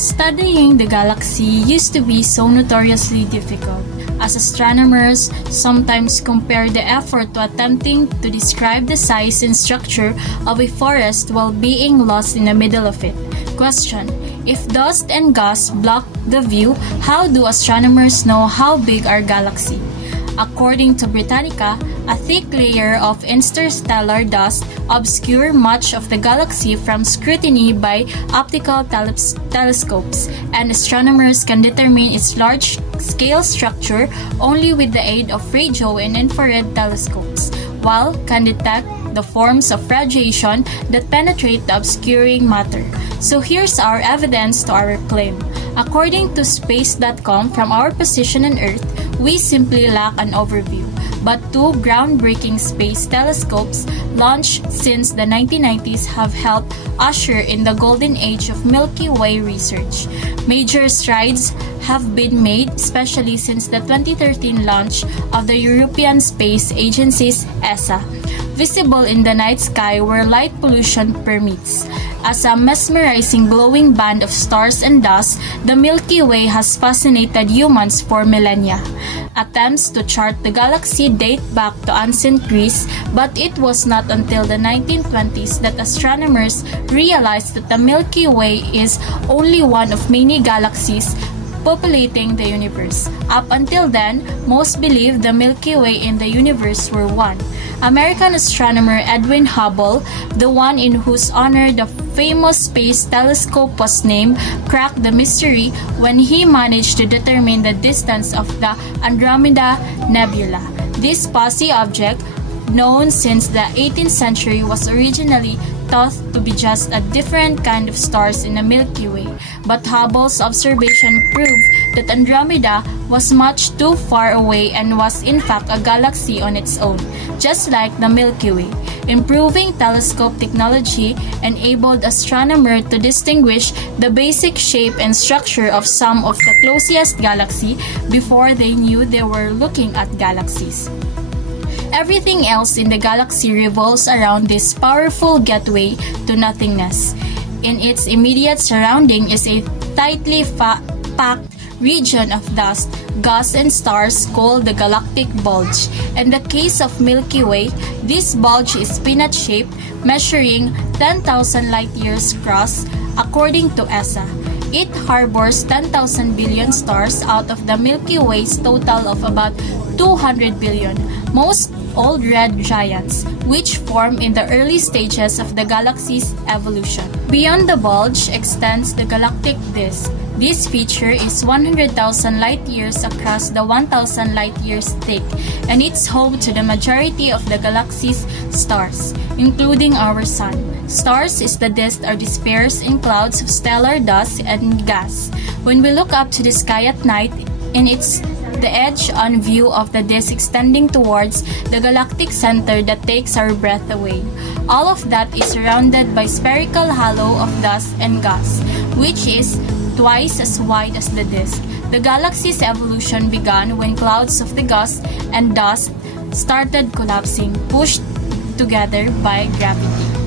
Studying the galaxy used to be so notoriously difficult, as astronomers sometimes compare the effort to attempting to describe the size and structure of a forest while being lost in the middle of it. Question: if dust and gas block the view, how do astronomers know how big our galaxy? According to Britannica, a thick layer of interstellar dust obscures much of the galaxy from scrutiny by optical telescopes, and astronomers can determine its large-scale structure only with the aid of radio and infrared telescopes, while can detect the forms of radiation that penetrate the obscuring matter. So here's our evidence to our claim. According to space.com, from our position on Earth, we simply lack an overview. But two groundbreaking space telescopes launched since the 1990s have helped usher in the golden age of Milky Way research. Major strides have been made, especially since the 2013 launch of the European Space Agency's ESA, visible in the night sky where light pollution permits. As a mesmerizing glowing band of stars and dust, the Milky Way has fascinated humans for millennia. Attempts to chart the galaxy date back to ancient Greece, but it was not until the 1920s that astronomers realized that the Milky Way is only one of many galaxies populating the universe. Up until then, most believed the Milky Way and the universe were one. American astronomer Edwin Hubble, the one in whose honor the famous space telescope was named, cracked the mystery when he managed to determine the distance of the Andromeda Nebula. This pussy object, known since the 18th century, was originally thought to be just a different kind of stars in the Milky Way, but Hubble's observation proved that Andromeda was much too far away and was in fact a galaxy on its own, just like the Milky Way. Improving telescope technology enabled astronomers to distinguish the basic shape and structure of some of the closest galaxies before they knew they were looking at galaxies. Everything else in the galaxy revolves around this powerful gateway to nothingness. In its immediate surrounding is a tightly packed region of dust, gas, and stars called the galactic bulge. In the case of Milky Way, this bulge is peanut-shaped, measuring 10,000 light-years across, according to ESA. It harbors 10,000 billion stars out of the Milky Way's total of about 200 billion, most old red giants, which form in the early stages of the galaxy's evolution. Beyond the bulge extends the galactic disk. This feature is 100,000 light-years across the 1,000 light-years thick, and it's home to the majority of the galaxy's stars, including our Sun. Stars is the disk are dispersed in clouds of stellar dust and gas. When we look up to the sky at night, it's the edge-on view of the disk extending towards the galactic center that takes our breath away. All of that is surrounded by spherical halo of dust and gas, which is twice as wide as the disk. The galaxy's evolution began when clouds of the gas and dust started collapsing, pushed together by gravity.